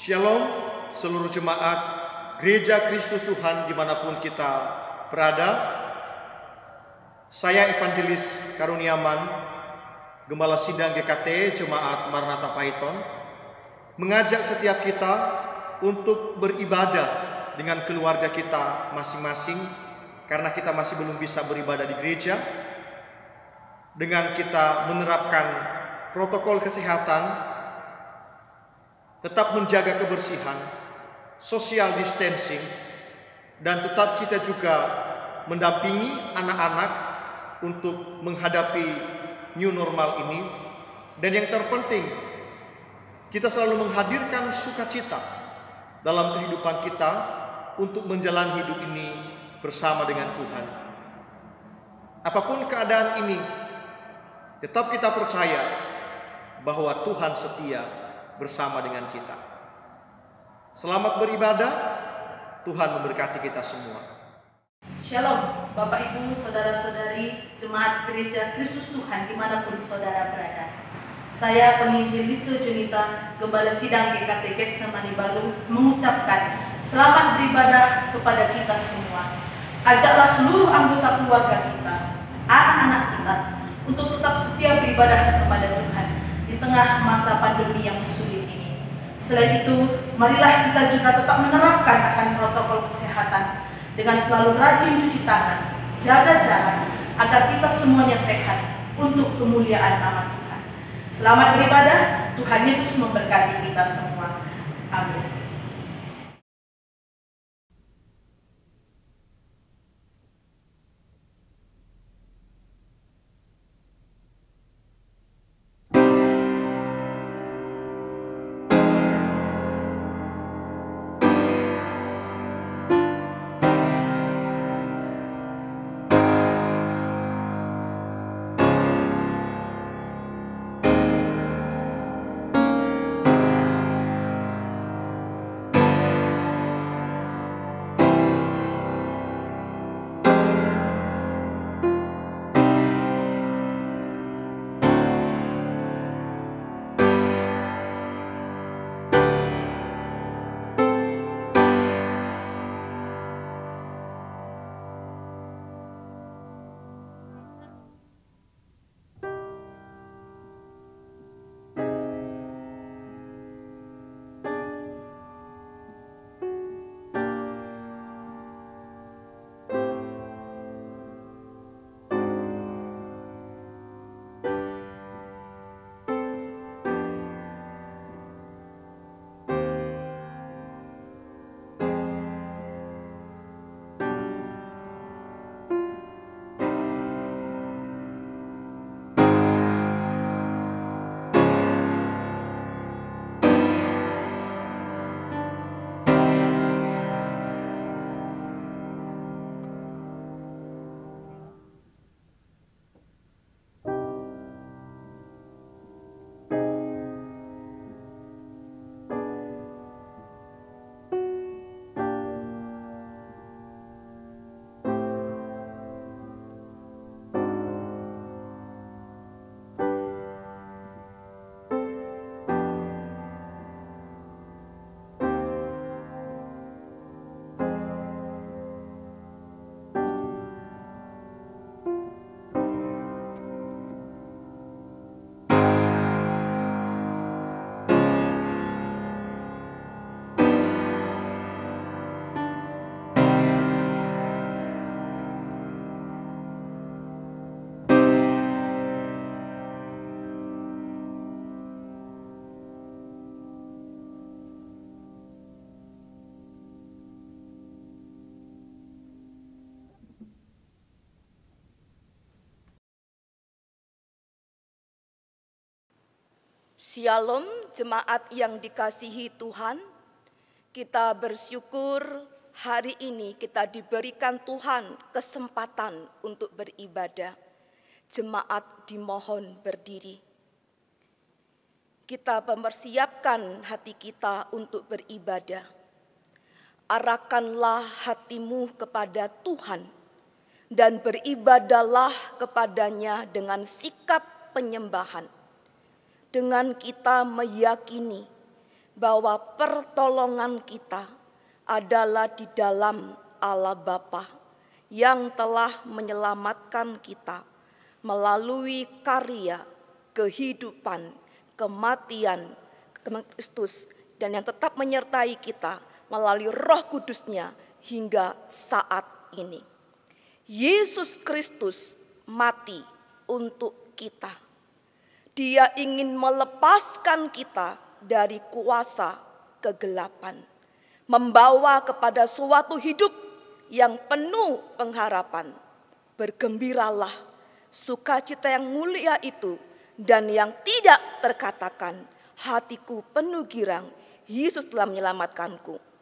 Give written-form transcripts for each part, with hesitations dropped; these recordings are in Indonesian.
Shalom seluruh jemaat Gereja Kristus Tuhan dimanapun kita berada. Saya Evangelis Karuniaman, Gembala Sidang GKT Jemaat Maranatha Paiton, mengajak setiap kita untuk beribadah dengan keluarga kita masing-masing, karena kita masih belum bisa beribadah di gereja. Dengan kita menerapkan protokol kesehatan, tetap menjaga kebersihan, social distancing, dan tetap kita juga mendampingi anak-anak untuk menghadapi new normal ini. Dan yang terpenting, kita selalu menghadirkan sukacita dalam kehidupan kita untuk menjalani hidup ini bersama dengan Tuhan. Apapun keadaan ini, tetap kita percaya bahwa Tuhan setia bersama dengan kita. Selamat beribadah, Tuhan memberkati kita semua. Shalom Bapak Ibu, Saudara-saudari Jemaat Gereja Kristus Tuhan dimanapun saudara berada. Saya Penginjil Lisel Junita, Gembala Sidang GKT Getsemani Balung, mengucapkan selamat beribadah kepada kita semua. Ajaklah seluruh anggota keluarga kita, anak-anak kita, untuk tetap setia beribadah kepada Tuhan di tengah masa pandemi yang sulit ini. Selain itu, marilah kita juga tetap menerapkan akan protokol kesehatan dengan selalu rajin cuci tangan, jaga jarak, agar kita semuanya sehat untuk kemuliaan nama Tuhan. Selamat beribadah, Tuhan Yesus memberkati kita semua. Amin. Shalom jemaat yang dikasihi Tuhan. Kita bersyukur hari ini kita diberikan Tuhan kesempatan untuk beribadah. Jemaat dimohon berdiri. Kita mempersiapkan hati kita untuk beribadah. Arahkanlah hatimu kepada Tuhan dan beribadahlah kepadanya dengan sikap penyembahan. Dengan kita meyakini bahwa pertolongan kita adalah di dalam Allah Bapa yang telah menyelamatkan kita melalui karya, kehidupan, kematian Kristus, dan yang tetap menyertai kita melalui Roh Kudus-Nya hingga saat ini. Yesus Kristus mati untuk kita. Dia ingin melepaskan kita dari kuasa kegelapan, membawa kepada suatu hidup yang penuh pengharapan. Bergembiralah, sukacita yang mulia itu dan yang tidak terkatakan. Hatiku penuh girang, Yesus telah menyelamatkanku.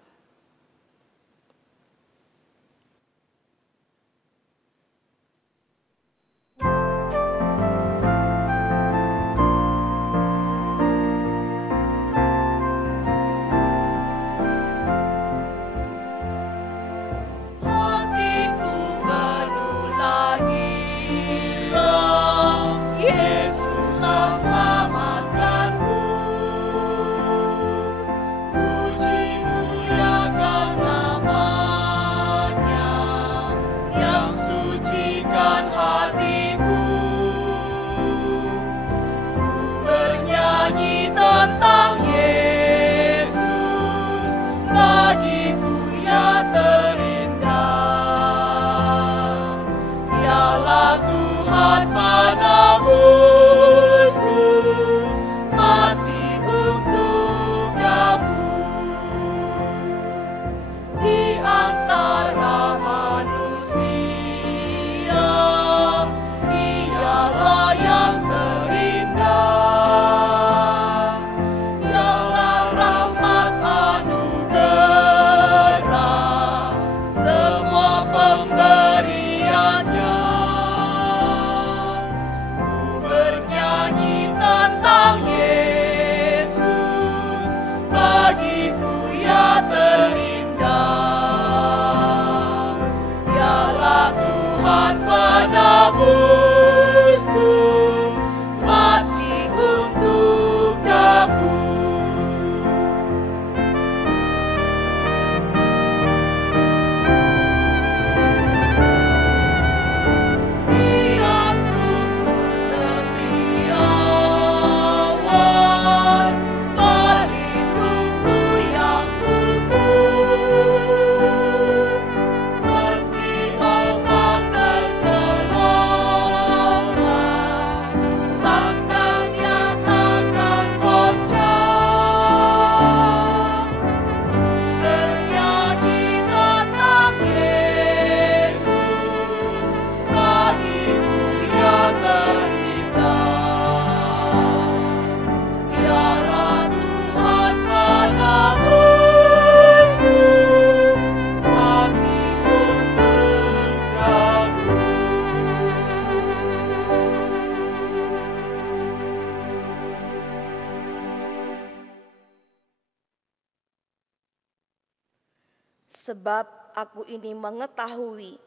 Sebab aku ini mengetahui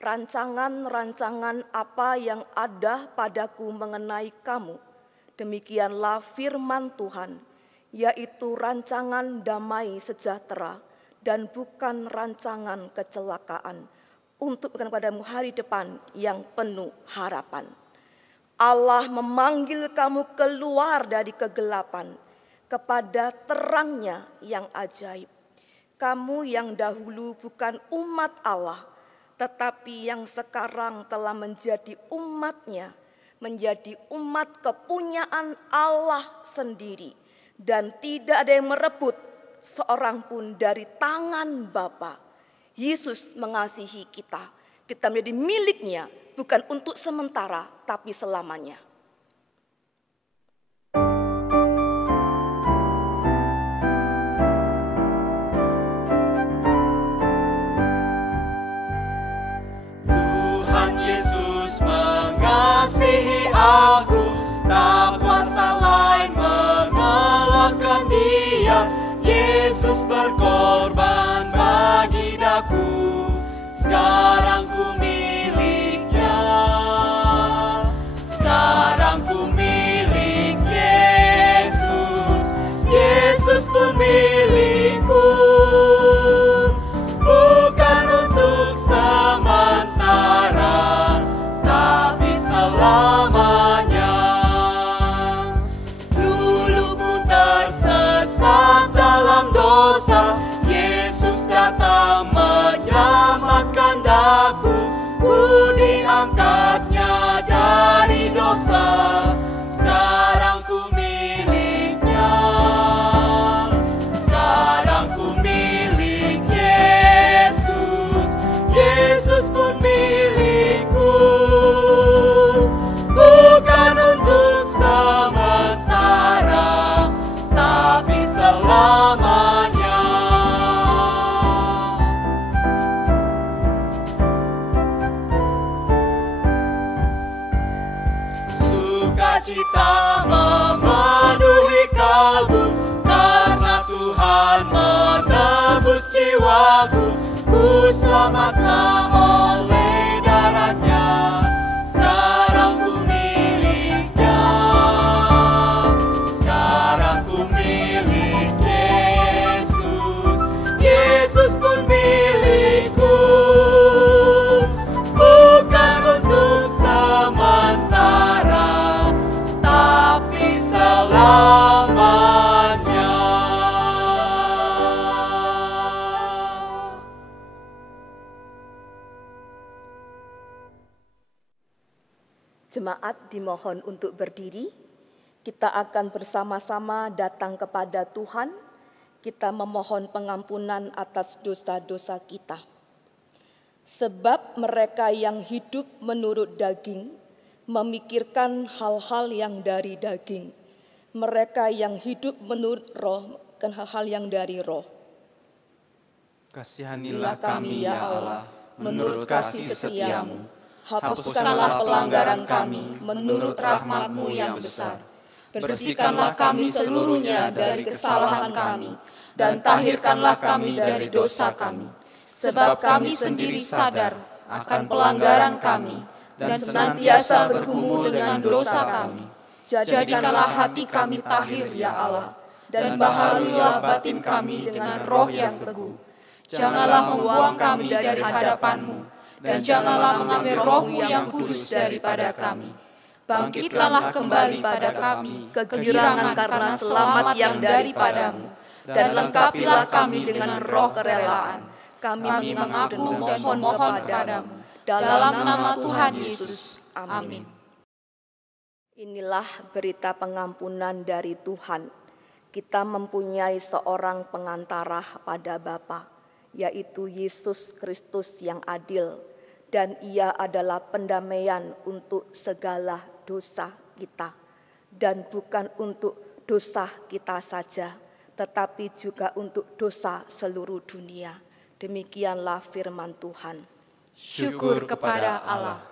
rancangan-rancangan apa yang ada padaku mengenai kamu. Demikianlah firman Tuhan, yaitu rancangan damai sejahtera dan bukan rancangan kecelakaan, untuk memberikan padamu hari depan yang penuh harapan. Allah memanggil kamu keluar dari kegelapan kepada terangnya yang ajaib. Kamu yang dahulu bukan umat Allah, tetapi yang sekarang telah menjadi umat-Nya, menjadi umat kepunyaan Allah sendiri, dan tidak ada yang merebut seorang pun dari tangan Bapa. Yesus mengasihi kita, kita menjadi milik-Nya, bukan untuk sementara, tapi selamanya. Mengasihi aku, tak kuasa lain mengalahkan Dia. Yesus berkorban bagi daku, sekarang ku milik-Nya. Sekarang ku milik Yesus, Yesus pun sukacita memenuhi kalbu, karena Tuhan menebus jiwaku. Ku selamatlah oleh darahnya, sekarang ku miliknya. Sekarang ku milik Yesus, Yesus pun milikku. Bukan untuk sementara, tapi selamanya. Jemaat dimohon untuk berdiri. Kita akan bersama-sama datang kepada Tuhan. Kita memohon pengampunan atas dosa-dosa kita. Sebab mereka yang hidup menurut daging memikirkan hal-hal yang dari daging. Mereka yang hidup menurut roh kan hal-hal yang dari roh. Kasihanilah kami ya Allah, menurut kasih setiamu. Hapuskanlah pelanggaran kami menurut rahmat-Mu yang besar. Bersihkanlah kami seluruhnya dari kesalahan kami, dan tahirkanlah kami dari dosa kami. Sebab kami sendiri sadar akan pelanggaran kami, dan senantiasa bergumul dengan dosa kami. Jadikanlah hati kami tahir ya Allah, dan baharuilah batin kami dengan roh yang teguh. Janganlah membuang kami dari hadapan-Mu, dan janganlah mengambil roh-Mu yang kudus daripada kami. Bangkitkanlah kembali pada kami kegirangan karena selamat yang daripada-Mu, dan lengkapilah kami dengan roh kerelaan. Kami mengaku dan memohon kepadamu, dalam nama Tuhan Yesus. Amin. Inilah berita pengampunan dari Tuhan. Kita mempunyai seorang pengantara pada Bapa, yaitu Yesus Kristus yang adil, dan Ia adalah pendamaian untuk segala dosa kita, dan bukan untuk dosa kita saja, tetapi juga untuk dosa seluruh dunia. Demikianlah firman Tuhan. Syukur kepada Allah.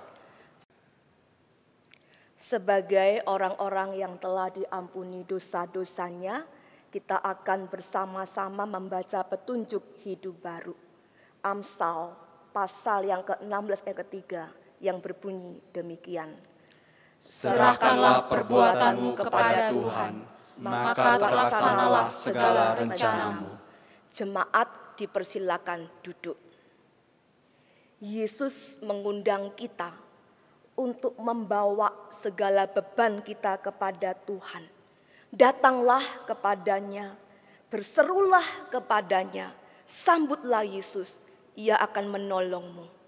Sebagai orang-orang yang telah diampuni dosa-dosanya, kita akan bersama-sama membaca petunjuk hidup baru. Amsal pasal yang ke-16 ayat ketiga yang berbunyi demikian. Serahkanlah perbuatanmu kepada Tuhan, maka terlaksanalah segala rencanamu. Jemaat dipersilakan duduk. Yesus mengundang kita untuk membawa segala beban kita kepada Tuhan. Datanglah kepadanya, berserulah kepadanya, sambutlah Yesus, Ia akan menolongmu.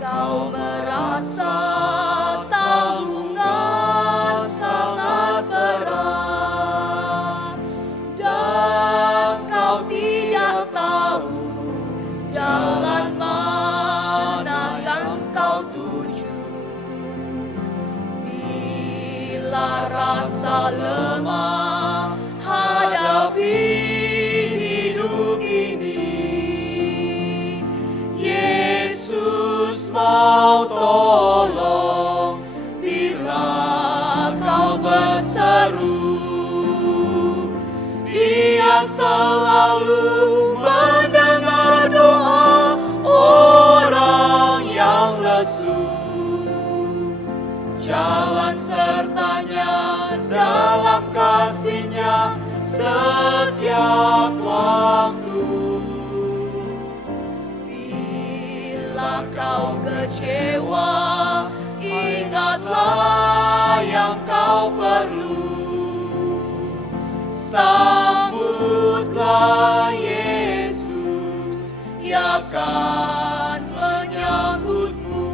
Kau merasa tanggungan sangat berat, dan kau tidak tahu jalan mana yang kau tuju. Bila rasa lemah hadapi hidup ini, mau tolong bila kau berseru. Dia selalu mendengar doa orang yang lesu. Jalan sertanya dalam kasih-Nya setiap waktu. Kau kecewa, ingatlah yang kau perlu. Sambutlah Yesus, Ia akan menyambutmu.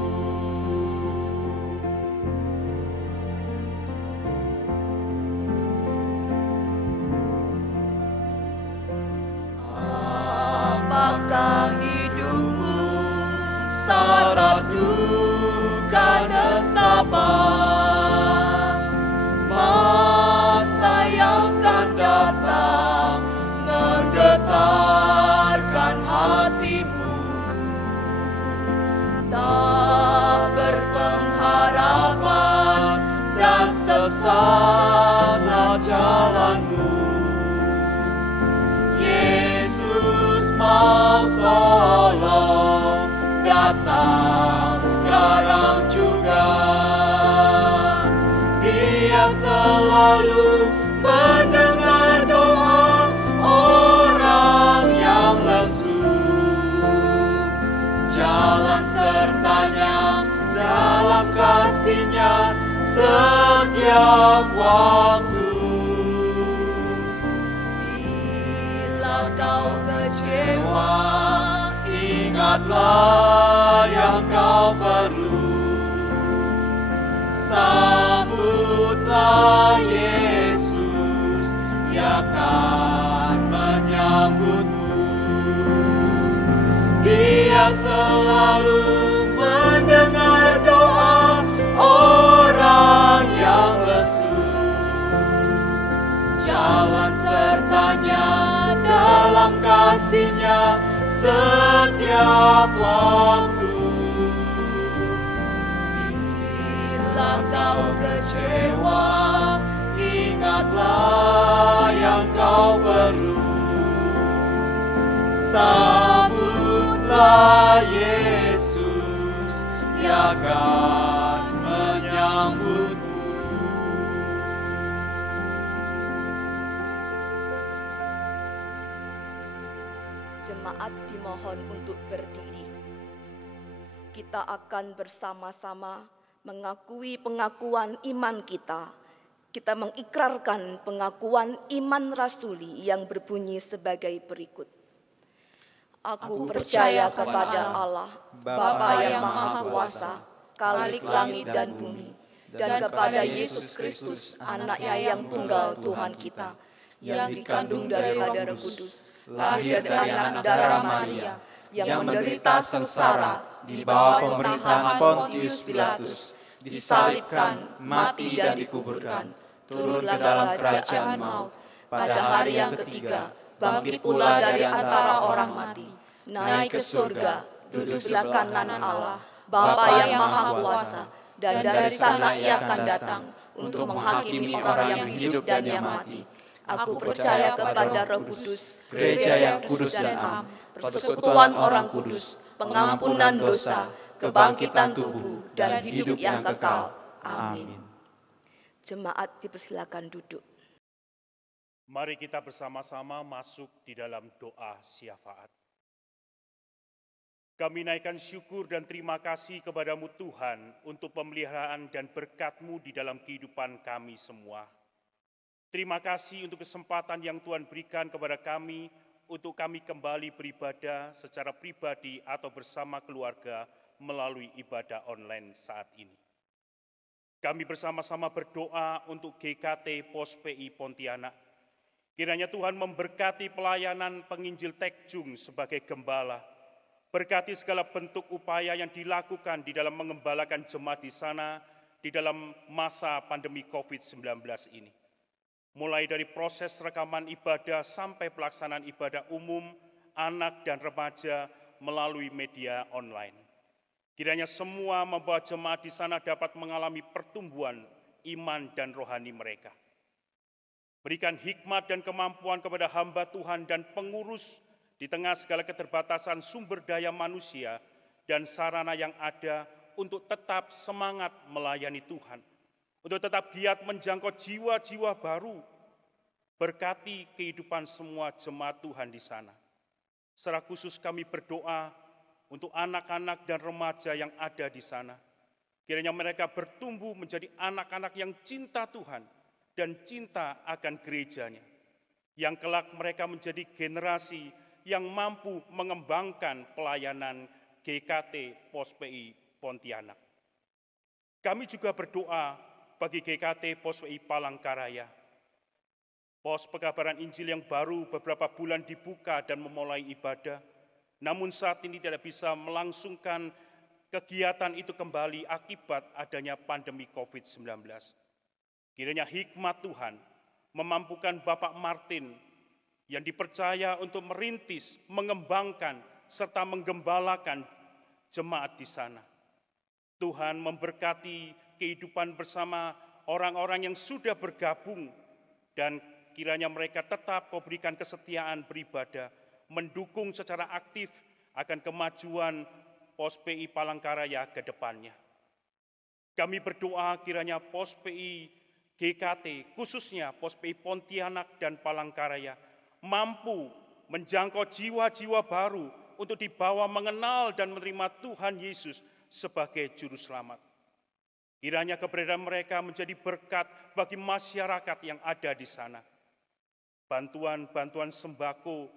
sesatlah jalanmu. Yesus mau tolong, datang sekarang juga. Dia selalu mendengar doa orang yang lesu. Jalan sertanya dalam kasih-Nya setiap waktu. Bila kau kecewa, ingatlah yang kau perlu. Sambutlah Yesus, Dia akan menyambutmu. Dia selalu mendengar doa orang yang lesu. Jalan sertanya dalam kasih-Nya setiap waktu. Bila kau kecewa, ingatlah yang kau perlu. Sambutlah Yesus, Dia akan menyambutmu. Jemaat dimohon untuk berdiri. Kita akan bersama-sama mengakui pengakuan iman kita. Kita mengikrarkan pengakuan iman rasuli yang berbunyi sebagai berikut. Aku percaya kepada Allah, Bapa yang Maha Kuasa, Khalik langit dan bumi, dan kepada Yesus Kristus, Anak-Nya yang tunggal Tuhan kita, yang dikandung daripada Roh Kudus, lahir dari anak darah Maria, yang menderita sengsara di bawah pemerintahan Pontius Pilatus, disalibkan, mati dan dikuburkan, turun ke dalam kerajaan maut, pada hari yang ketiga, bangkit pula dari antara orang mati, naik ke surga, duduk sebelah kanan Allah, Bapa yang Maha Kuasa, dan dari sana Ia akan datang untuk menghakimi orang yang hidup dan yang mati. Aku percaya kepada Roh Kudus, gereja yang kudus dan am, persekutuan orang kudus, pengampunan dosa, kebangkitan tubuh, dan hidup yang kekal. Amin. Jemaat dipersilakan duduk. Mari kita bersama-sama masuk di dalam doa syafaat. Kami naikkan syukur dan terima kasih kepadamu Tuhan untuk pemeliharaan dan berkat-Mu di dalam kehidupan kami semua. Terima kasih untuk kesempatan yang Tuhan berikan kepada kami untuk kami kembali beribadah secara pribadi atau bersama keluarga melalui ibadah online saat ini. Kami bersama-sama berdoa untuk GKT Pos PI Pontianak. Kiranya Tuhan memberkati pelayanan penginjil Tekjung sebagai gembala. Berkati segala bentuk upaya yang dilakukan di dalam mengembalakan jemaat di sana di dalam masa pandemi COVID-19 ini. Mulai dari proses rekaman ibadah sampai pelaksanaan ibadah umum, anak dan remaja melalui media online. Kiranya semua membawa jemaat di sana dapat mengalami pertumbuhan iman dan rohani mereka. Berikan hikmat dan kemampuan kepada hamba Tuhan dan pengurus di tengah segala keterbatasan sumber daya manusia dan sarana yang ada untuk tetap semangat melayani Tuhan. Untuk tetap giat menjangkau jiwa-jiwa baru. Berkati kehidupan semua jemaat Tuhan di sana. Secara khusus kami berdoa untuk anak-anak dan remaja yang ada di sana. Kiranya mereka bertumbuh menjadi anak-anak yang cinta Tuhan dan cinta akan gerejanya. Yang kelak mereka menjadi generasi yang mampu mengembangkan pelayanan GKT Pos PI Pontianak. Kami juga berdoa bagi GKT Pos PI Palangkaraya. Pos pekabaran Injil yang baru beberapa bulan dibuka dan memulai ibadah, namun saat ini tidak bisa melangsungkan kegiatan itu kembali akibat adanya pandemi COVID-19. Kiranya hikmat Tuhan memampukan Bapak Martin yang dipercaya untuk merintis, mengembangkan, serta menggembalakan jemaat di sana. Tuhan memberkati kehidupan bersama orang-orang yang sudah bergabung, dan kiranya mereka tetap Kau berikan kesetiaan beribadah, mendukung secara aktif akan kemajuan Pos PI Palangkaraya ke depannya. Kami berdoa kiranya Pos PI GKT, khususnya Pos PI Pontianak dan Palangkaraya, mampu menjangkau jiwa-jiwa baru untuk dibawa mengenal dan menerima Tuhan Yesus sebagai Juru Selamat. Kiranya keberadaan mereka menjadi berkat bagi masyarakat yang ada di sana. Bantuan-bantuan sembako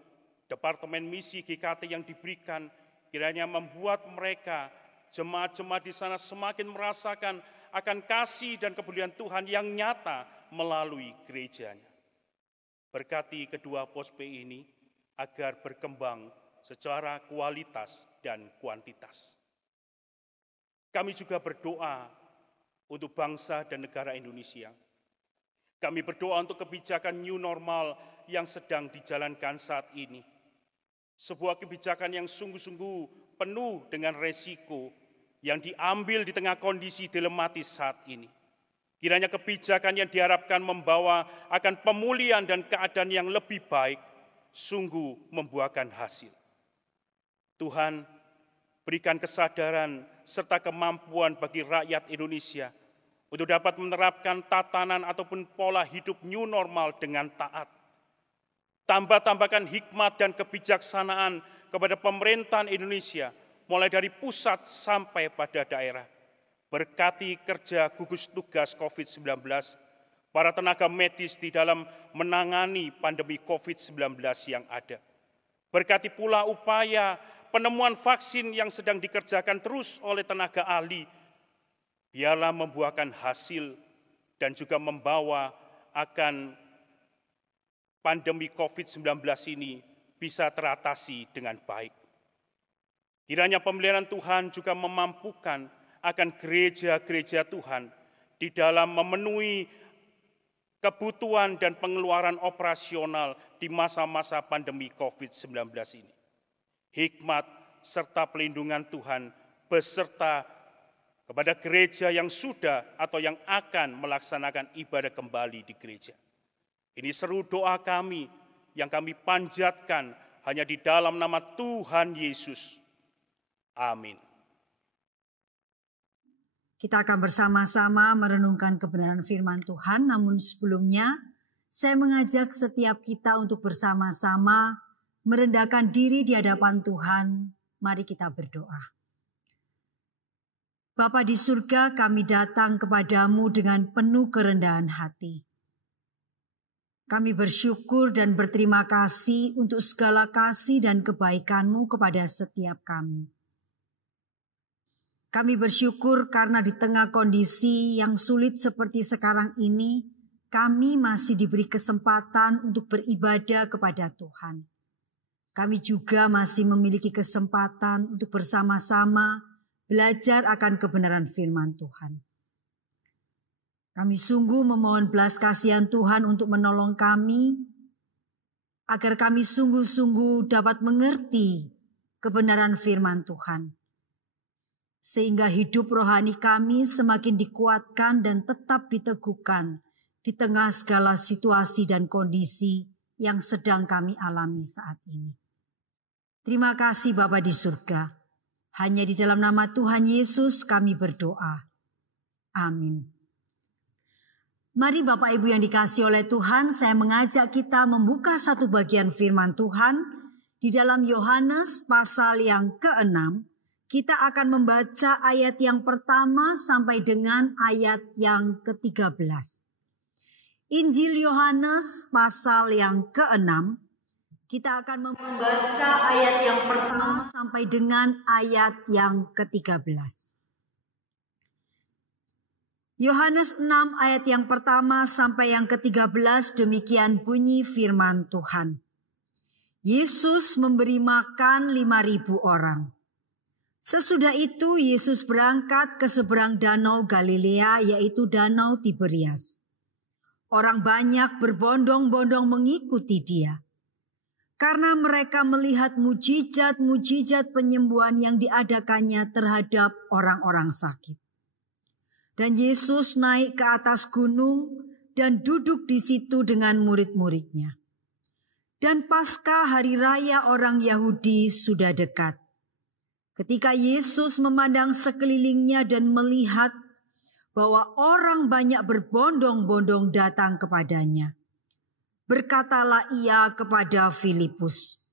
Departemen Misi GKT yang diberikan kiranya membuat mereka, jemaat-jemaat di sana, semakin merasakan akan kasih dan kepedulian Tuhan yang nyata melalui gerejanya. Berkati kedua Pos PI ini agar berkembang secara kualitas dan kuantitas. Kami juga berdoa untuk bangsa dan negara Indonesia. Kami berdoa untuk kebijakan new normal yang sedang dijalankan saat ini. Sebuah kebijakan yang sungguh-sungguh penuh dengan resiko yang diambil di tengah kondisi dilematis saat ini. Kiranya kebijakan yang diharapkan membawa akan pemulihan dan keadaan yang lebih baik, sungguh membuahkan hasil. Tuhan, berikan kesadaran serta kemampuan bagi rakyat Indonesia untuk dapat menerapkan tatanan ataupun pola hidup new normal dengan taat. Tambahkan hikmat dan kebijaksanaan kepada pemerintahan Indonesia, mulai dari pusat sampai pada daerah. Berkati kerja gugus tugas COVID-19, para tenaga medis di dalam menangani pandemi COVID-19 yang ada. Berkati pula upaya penemuan vaksin yang sedang dikerjakan terus oleh tenaga ahli, biarlah membuahkan hasil dan juga membawa akan pandemi COVID-19 ini bisa teratasi dengan baik. Kiranya pemeliharaan Tuhan juga memampukan akan gereja-gereja Tuhan di dalam memenuhi kebutuhan dan pengeluaran operasional di masa-masa pandemi COVID-19 ini. Hikmat serta pelindungan Tuhan beserta kepada gereja yang sudah atau yang akan melaksanakan ibadah kembali di gereja. Ini seru doa kami yang kami panjatkan hanya di dalam nama Tuhan Yesus. Amin. Kita akan bersama-sama merenungkan kebenaran firman Tuhan, namun sebelumnya saya mengajak setiap kita untuk bersama-sama merendahkan diri di hadapan Tuhan. Mari kita berdoa. Bapa di surga, kami datang kepadamu dengan penuh kerendahan hati. Kami bersyukur dan berterima kasih untuk segala kasih dan kebaikan-Mu kepada setiap kami. Kami bersyukur karena di tengah kondisi yang sulit seperti sekarang ini, kami masih diberi kesempatan untuk beribadah kepada Tuhan. Kami juga masih memiliki kesempatan untuk bersama-sama belajar akan kebenaran firman Tuhan. Kami sungguh memohon belas kasihan Tuhan untuk menolong kami, agar kami sungguh-sungguh dapat mengerti kebenaran firman Tuhan. Sehingga hidup rohani kami semakin dikuatkan dan tetap diteguhkan di tengah segala situasi dan kondisi yang sedang kami alami saat ini. Terima kasih Bapa di surga. Hanya di dalam nama Tuhan Yesus kami berdoa. Amin. Mari Bapak Ibu yang dikasihi oleh Tuhan, saya mengajak kita membuka satu bagian firman Tuhan di dalam Yohanes pasal yang ke-6. Kita akan membaca ayat yang pertama sampai dengan ayat yang ke-13. Injil Yohanes pasal yang ke-6. Kita akan membaca ayat yang pertama sampai dengan ayat yang ke-13. Yohanes 6 ayat yang pertama sampai yang ke-13, demikian bunyi firman Tuhan. Yesus memberi makan 5.000 orang. Sesudah itu Yesus berangkat ke seberang danau Galilea, yaitu danau Tiberias. Orang banyak berbondong-bondong mengikuti dia, karena mereka melihat mujizat-mujizat penyembuhan yang diadakannya terhadap orang-orang sakit. Dan Yesus naik ke atas gunung dan duduk di situ dengan murid-muridnya. Dan Paskah hari raya orang Yahudi sudah dekat. Ketika Yesus memandang sekelilingnya dan melihat bahwa orang banyak berbondong-bondong datang kepadanya, berkatalah ia kepada Filipus,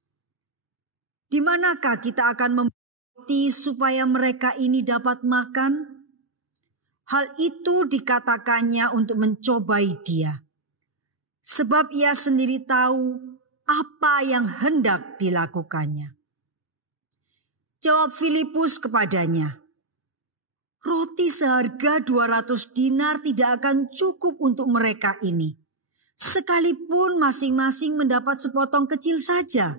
"Di manakah kita akan membeli supaya mereka ini dapat makan?" Hal itu dikatakannya untuk mencobai dia, sebab ia sendiri tahu apa yang hendak dilakukannya. Jawab Filipus kepadanya, "Roti seharga 200 dinar tidak akan cukup untuk mereka ini, sekalipun masing-masing mendapat sepotong kecil saja."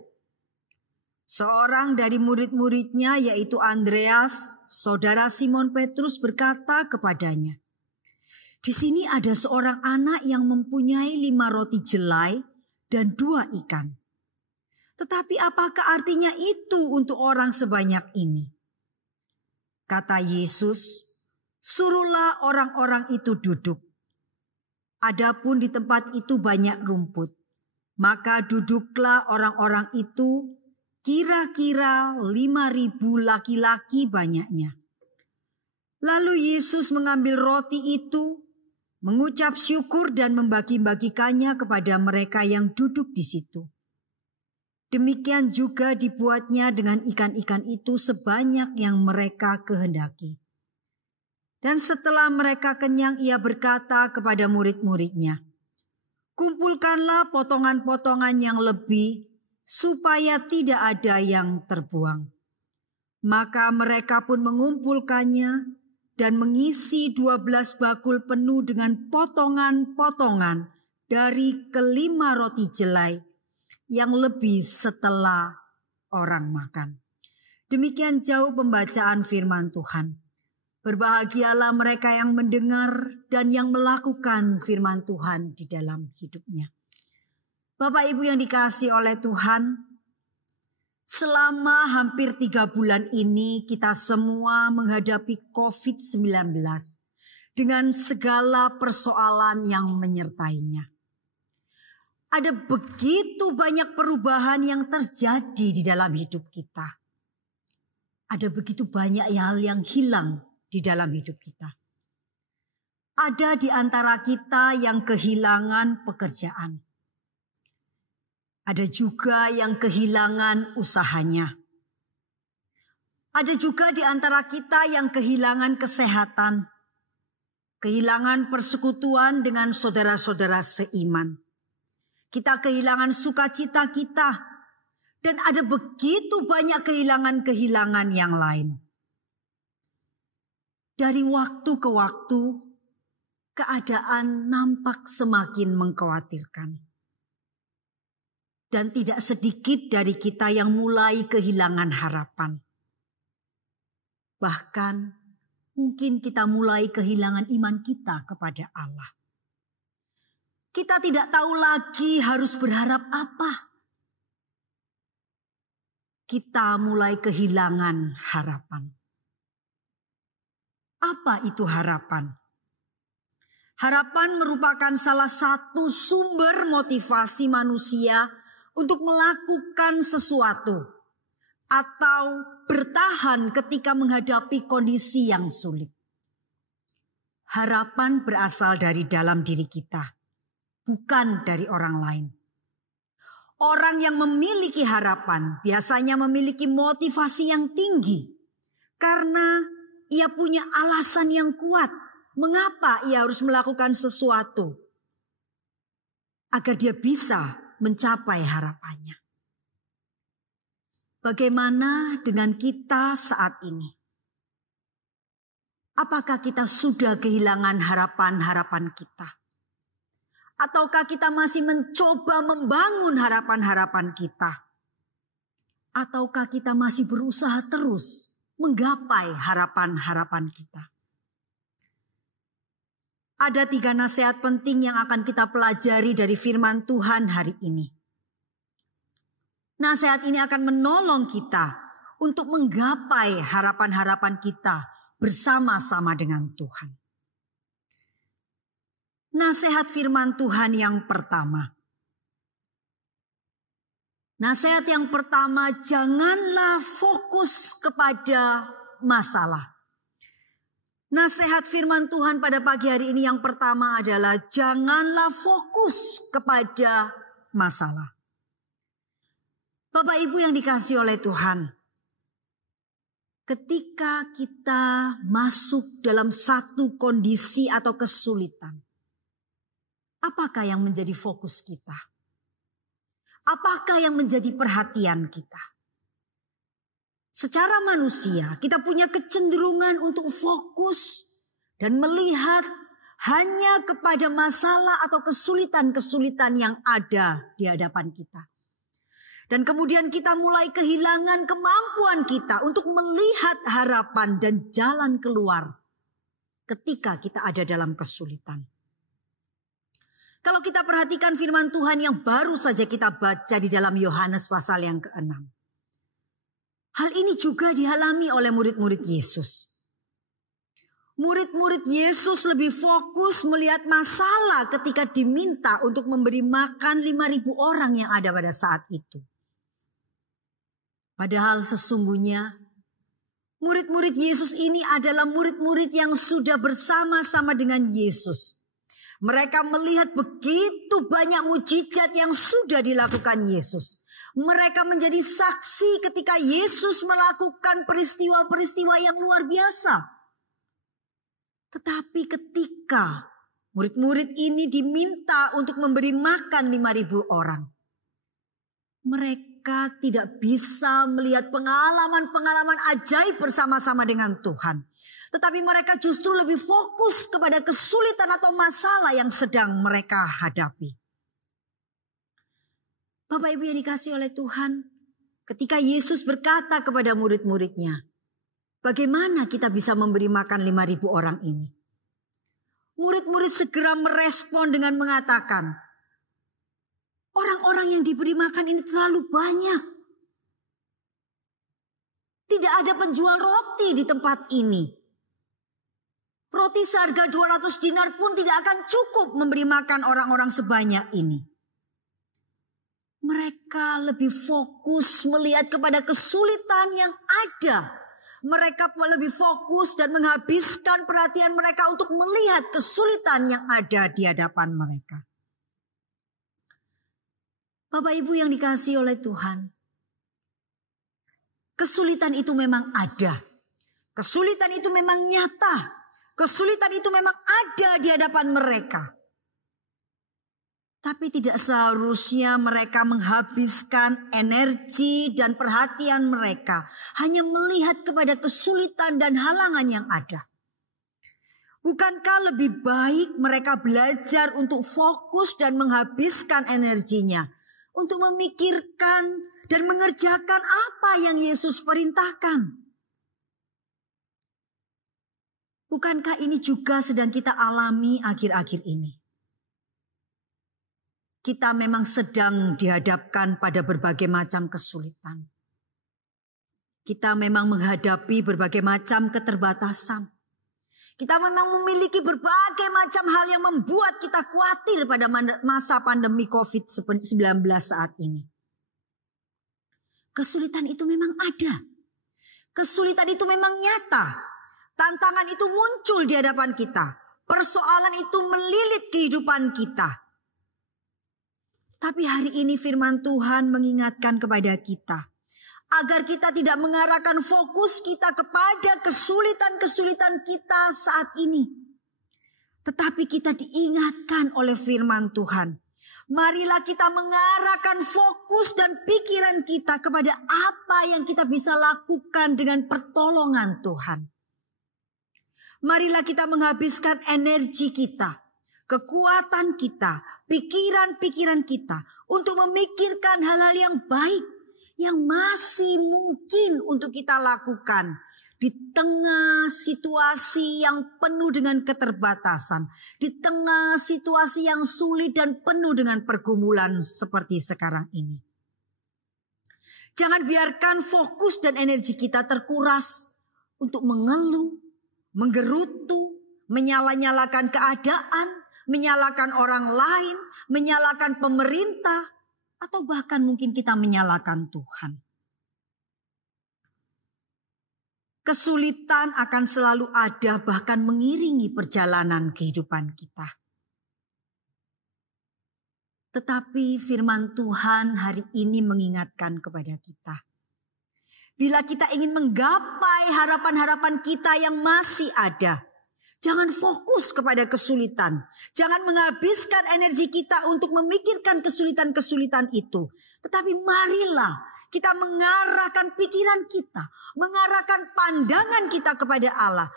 Seorang dari murid-muridnya, yaitu Andreas, saudara Simon Petrus, berkata kepadanya, "Di sini ada seorang anak yang mempunyai 5 roti jelai dan 2 ikan. Tetapi apakah artinya itu untuk orang sebanyak ini?" Kata Yesus, "Suruhlah orang-orang itu duduk." Adapun di tempat itu banyak rumput, maka duduklah orang-orang itu, kira-kira 5.000 laki-laki banyaknya. Lalu Yesus mengambil roti itu, mengucap syukur dan membagi-bagikannya kepada mereka yang duduk di situ. Demikian juga dibuatnya dengan ikan-ikan itu sebanyak yang mereka kehendaki. Dan setelah mereka kenyang, ia berkata kepada murid-muridnya, "Kumpulkanlah potongan-potongan yang lebih, supaya tidak ada yang terbuang." Maka mereka pun mengumpulkannya dan mengisi 12 bakul penuh dengan potongan-potongan dari ke-5 roti jelai yang lebih setelah orang makan. Demikian jauh pembacaan firman Tuhan. Berbahagialah mereka yang mendengar dan yang melakukan firman Tuhan di dalam hidupnya. Bapak Ibu yang dikasihi oleh Tuhan, selama hampir 3 bulan ini kita semua menghadapi COVID-19 dengan segala persoalan yang menyertainya. Ada begitu banyak perubahan yang terjadi di dalam hidup kita. Ada begitu banyak hal yang hilang di dalam hidup kita. Ada di antara kita yang kehilangan pekerjaan. Ada juga yang kehilangan usahanya. Ada juga di antara kita yang kehilangan kesehatan, kehilangan persekutuan dengan saudara-saudara seiman. Kita kehilangan sukacita kita, dan ada begitu banyak kehilangan-kehilangan yang lain. Dari waktu ke waktu, keadaan nampak semakin mengkhawatirkan. Dan tidak sedikit dari kita yang mulai kehilangan harapan. Bahkan mungkin kita mulai kehilangan iman kita kepada Allah. Kita tidak tahu lagi harus berharap apa. Kita mulai kehilangan harapan. Apa itu harapan? Harapan merupakan salah satu sumber motivasi manusia untuk melakukan sesuatu atau bertahan ketika menghadapi kondisi yang sulit. Harapan berasal dari dalam diri kita, bukan dari orang lain. Orang yang memiliki harapan biasanya memiliki motivasi yang tinggi karena ia punya alasan yang kuat mengapa ia harus melakukan sesuatu agar dia bisa mencapai harapannya. Bagaimana dengan kita saat ini? Apakah kita sudah kehilangan harapan-harapan kita? Ataukah kita masih mencoba membangun harapan-harapan kita? Ataukah kita masih berusaha terus menggapai harapan-harapan kita? Ada 3 nasihat penting yang akan kita pelajari dari firman Tuhan hari ini. Nasihat ini akan menolong kita untuk menggapai harapan-harapan kita bersama-sama dengan Tuhan. nasihat firman Tuhan yang pertama. Nasihat yang pertama, janganlah fokus kepada masalah. Nasihat firman Tuhan pada pagi hari ini yang pertama adalah janganlah fokus kepada masalah. Bapak Ibu yang dikasihi oleh Tuhan, ketika kita masuk dalam satu kondisi atau kesulitan, apakah yang menjadi fokus kita? Apakah yang menjadi perhatian kita? Secara manusia, kita punya kecenderungan untuk fokus dan melihat hanya kepada masalah atau kesulitan-kesulitan yang ada di hadapan kita. Dan kemudian kita mulai kehilangan kemampuan kita untuk melihat harapan dan jalan keluar ketika kita ada dalam kesulitan. Kalau kita perhatikan firman Tuhan yang baru saja kita baca di dalam Yohanes pasal yang ke-6. Hal ini juga dialami oleh murid-murid Yesus. Murid-murid Yesus lebih fokus melihat masalah ketika diminta untuk memberi makan 5.000 orang yang ada pada saat itu. Padahal sesungguhnya murid-murid Yesus ini adalah murid-murid yang sudah bersama-sama dengan Yesus. Mereka melihat begitu banyak mujizat yang sudah dilakukan Yesus. Mereka menjadi saksi ketika Yesus melakukan peristiwa-peristiwa yang luar biasa. Tetapi ketika murid-murid ini diminta untuk memberi makan 5.000 orang, mereka tidak bisa melihat pengalaman-pengalaman ajaib bersama-sama dengan Tuhan. Tetapi mereka justru lebih fokus kepada kesulitan atau masalah yang sedang mereka hadapi. Bapak Ibu yang dikasihi oleh Tuhan, ketika Yesus berkata kepada murid-muridnya, bagaimana kita bisa memberi makan 5.000 orang ini? Murid-murid segera merespon dengan mengatakan, orang-orang yang diberi makan ini terlalu banyak. Tidak ada penjual roti di tempat ini. Roti seharga 200 dinar pun tidak akan cukup memberi makan orang-orang sebanyak ini. Mereka lebih fokus melihat kepada kesulitan yang ada. Mereka lebih fokus dan menghabiskan perhatian mereka untuk melihat kesulitan yang ada di hadapan mereka. Bapak Ibu yang dikasihi oleh Tuhan, kesulitan itu memang ada. Kesulitan itu memang nyata. Kesulitan itu memang ada di hadapan mereka. Tapi tidak seharusnya mereka menghabiskan energi dan perhatian mereka hanya melihat kepada kesulitan dan halangan yang ada. Bukankah lebih baik mereka belajar untuk fokus dan menghabiskan energinya untuk memikirkan dan mengerjakan apa yang Yesus perintahkan? Bukankah ini juga sedang kita alami akhir-akhir ini? Kita memang sedang dihadapkan pada berbagai macam kesulitan. Kita memang menghadapi berbagai macam keterbatasan. Kita memang memiliki berbagai macam hal yang membuat kita khawatir pada masa pandemi COVID-19 saat ini. Kesulitan itu memang ada. Kesulitan itu memang nyata. Tantangan itu muncul di hadapan kita. Persoalan itu melilit kehidupan kita. Tapi hari ini firman Tuhan mengingatkan kepada kita. Agar kita tidak mengarahkan fokus kita kepada kesulitan-kesulitan kita saat ini. Tetapi kita diingatkan oleh firman Tuhan. Marilah kita mengarahkan fokus dan pikiran kita kepada apa yang kita bisa lakukan dengan pertolongan Tuhan. Marilah kita menghabiskan energi kita, kekuatan kita, pikiran-pikiran kita untuk memikirkan hal-hal yang baik yang masih mungkin untuk kita lakukan di tengah situasi yang penuh dengan keterbatasan, di tengah situasi yang sulit dan penuh dengan pergumulan seperti sekarang ini. Jangan biarkan fokus dan energi kita terkuras untuk mengeluh, menggerutu, menyala-nyalakan keadaan, menyalahkan orang lain, menyalahkan pemerintah, atau bahkan mungkin kita menyalahkan Tuhan. Kesulitan akan selalu ada, bahkan mengiringi perjalanan kehidupan kita. Tetapi firman Tuhan hari ini mengingatkan kepada kita. Bila kita ingin menggapai harapan-harapan kita yang masih ada, jangan fokus kepada kesulitan. Jangan menghabiskan energi kita untuk memikirkan kesulitan-kesulitan itu. Tetapi marilah kita mengarahkan pikiran kita, mengarahkan pandangan kita kepada Allah,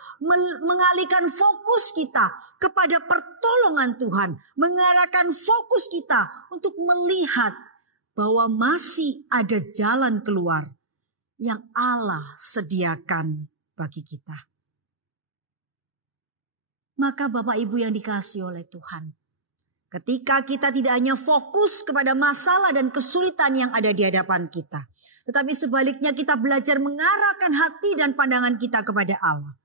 mengalihkan fokus kita kepada pertolongan Tuhan, mengarahkan fokus kita untuk melihat bahwa masih ada jalan keluar yang Allah sediakan bagi kita. Maka Bapak Ibu yang dikasihi oleh Tuhan, ketika kita tidak hanya fokus kepada masalah dan kesulitan yang ada di hadapan kita, tetapi sebaliknya kita belajar mengarahkan hati dan pandangan kita kepada Allah,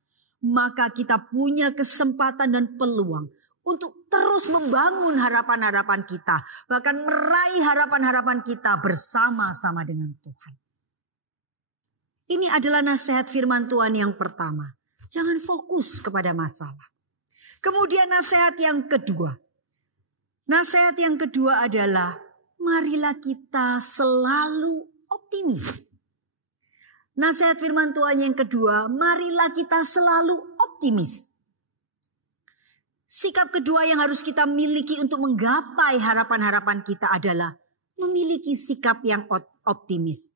maka kita punya kesempatan dan peluang untuk terus membangun harapan-harapan kita, bahkan meraih harapan-harapan kita bersama-sama dengan Tuhan. Ini adalah nasihat firman Tuhan yang pertama. Jangan fokus kepada masalah. Kemudian nasihat yang kedua. Nasihat yang kedua adalah marilah kita selalu optimis. Nasihat firman Tuhan yang kedua, marilah kita selalu optimis. Sikap kedua yang harus kita miliki untuk menggapai harapan-harapan kita adalah memiliki sikap yang optimis.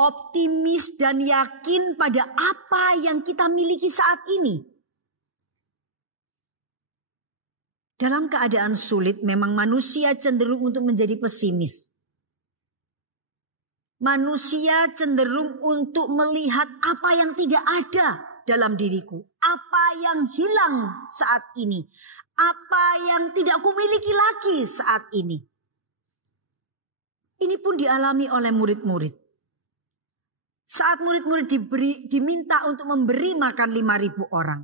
Optimis dan yakin pada apa yang kita miliki saat ini. Dalam keadaan sulit memang manusia cenderung untuk menjadi pesimis. Manusia cenderung untuk melihat apa yang tidak ada dalam diriku. Apa yang hilang saat ini. Apa yang tidak kumiliki lagi saat ini. Ini pun dialami oleh murid-murid. Saat murid-murid diminta untuk memberi makan 5.000 orang.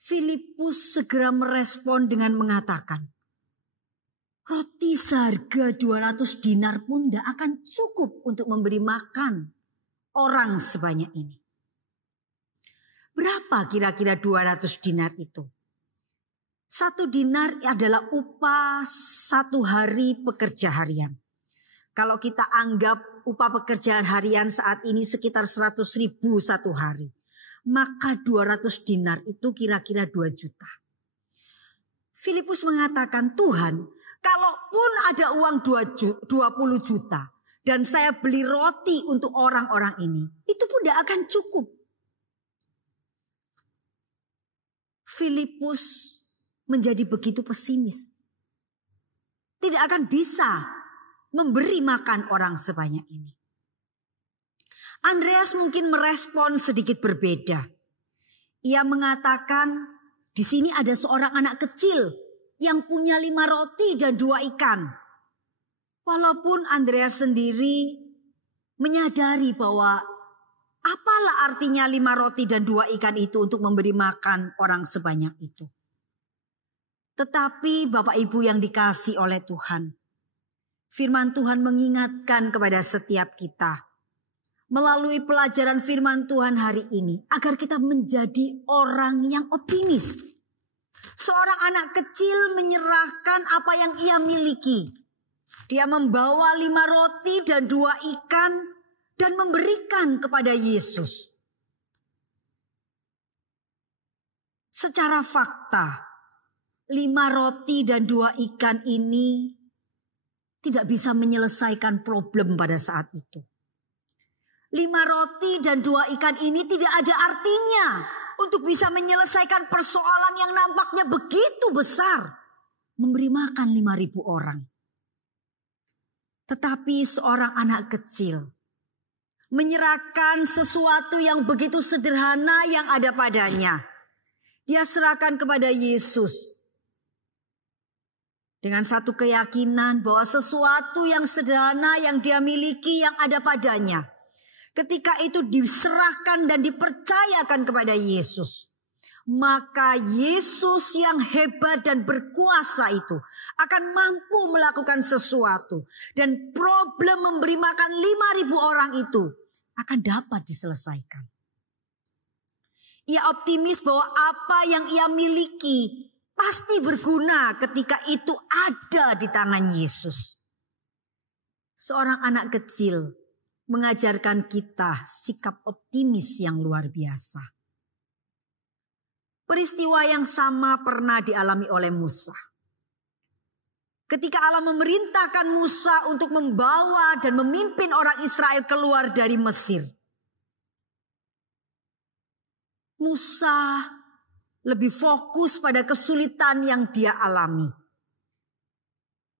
Filipus segera merespon dengan mengatakan, roti seharga 200 dinar pun tidak akan cukup untuk memberi makan orang sebanyak ini. Berapa kira-kira 200 dinar itu? 1 dinar adalah upah 1 hari pekerja harian. Kalau kita anggap upah pekerjaan harian saat ini sekitar 100.000 satu hari, maka 200 dinar itu kira-kira 2 juta. Filipus mengatakan, Tuhan, kalaupun ada uang 20 juta dan saya beli roti untuk orang-orang ini, itu pun tidak akan cukup. Filipus menjadi begitu pesimis. Tidak akan bisa memberi makan orang sebanyak ini. Andreas mungkin merespon sedikit berbeda. Ia mengatakan, di sini ada seorang anak kecil yang punya 5 roti dan 2 ikan. Walaupun Andreas sendiri menyadari bahwa apalah artinya 5 roti dan 2 ikan itu untuk memberi makan orang sebanyak itu. Tetapi Bapak Ibu yang dikasihi oleh Tuhan, firman Tuhan mengingatkan kepada setiap kita melalui pelajaran firman Tuhan hari ini agar kita menjadi orang yang optimis. Seorang anak kecil menyerahkan apa yang ia miliki. Dia membawa 5 roti dan 2 ikan dan memberikan kepada Yesus. Secara fakta, 5 roti dan 2 ikan ini tidak bisa menyelesaikan problem pada saat itu. 5 roti dan 2 ikan ini tidak ada artinya untuk bisa menyelesaikan persoalan yang nampaknya begitu besar. Memberi makan 5.000 orang. Tetapi seorang anak kecil menyerahkan sesuatu yang begitu sederhana yang ada padanya. Dia serahkan kepada Yesus. Dengan satu keyakinan bahwa sesuatu yang sederhana yang dia miliki yang ada padanya, ketika itu diserahkan dan dipercayakan kepada Yesus, maka Yesus yang hebat dan berkuasa itu akan mampu melakukan sesuatu. Dan problem memberi makan 5.000 orang itu akan dapat diselesaikan. Ia optimis bahwa apa yang ia miliki pasti berguna ketika itu ada di tangan Yesus. Seorang anak kecil mengajarkan kita sikap optimis yang luar biasa. Peristiwa yang sama pernah dialami oleh Musa. Ketika Allah memerintahkan Musa untuk membawa dan memimpin orang Israel keluar dari Mesir, Musa lebih fokus pada kesulitan yang dia alami.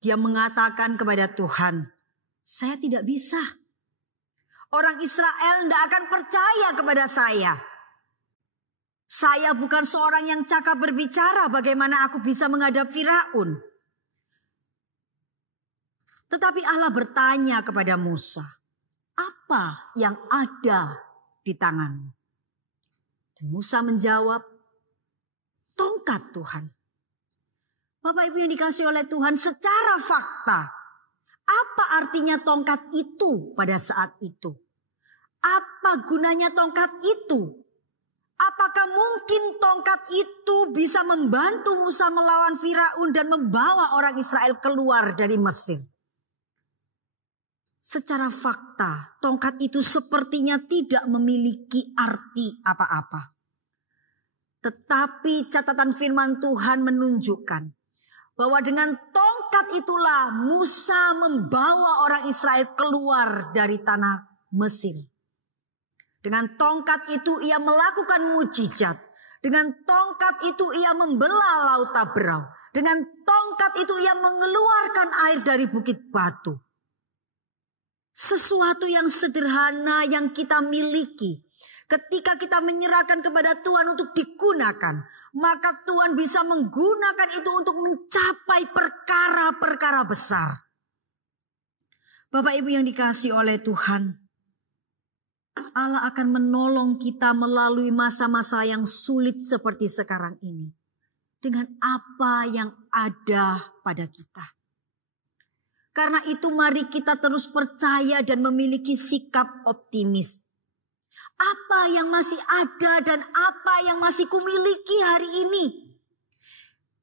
Dia mengatakan kepada Tuhan, saya tidak bisa. Orang Israel tidak akan percaya kepada saya. Saya bukan seorang yang cakap berbicara, bagaimana aku bisa menghadap Firaun. Tetapi Allah bertanya kepada Musa, apa yang ada di tanganmu? Dan Musa menjawab, tongkat Tuhan. Bapak Ibu yang dikasihi oleh Tuhan, secara fakta, apa artinya tongkat itu pada saat itu? Apa gunanya tongkat itu? Apakah mungkin tongkat itu bisa membantu Musa melawan Firaun dan membawa orang Israel keluar dari Mesir? Secara fakta, tongkat itu sepertinya tidak memiliki arti apa-apa. Tetapi catatan firman Tuhan menunjukkan bahwa dengan tongkat itulah Musa membawa orang Israel keluar dari tanah Mesir. Dengan tongkat itu ia melakukan mujizat. Dengan tongkat itu ia membelah laut Taberau. Dengan tongkat itu ia mengeluarkan air dari bukit batu. Sesuatu yang sederhana yang kita miliki. Ketika kita menyerahkan kepada Tuhan untuk digunakan, maka Tuhan bisa menggunakan itu untuk mencapai perkara-perkara besar. Bapak Ibu yang dikasihi oleh Tuhan, Allah akan menolong kita melalui masa-masa yang sulit seperti sekarang ini. Dengan apa yang ada pada kita. Karena itu mari kita terus percaya dan memiliki sikap optimis. Apa yang masih ada dan apa yang masih kumiliki hari ini?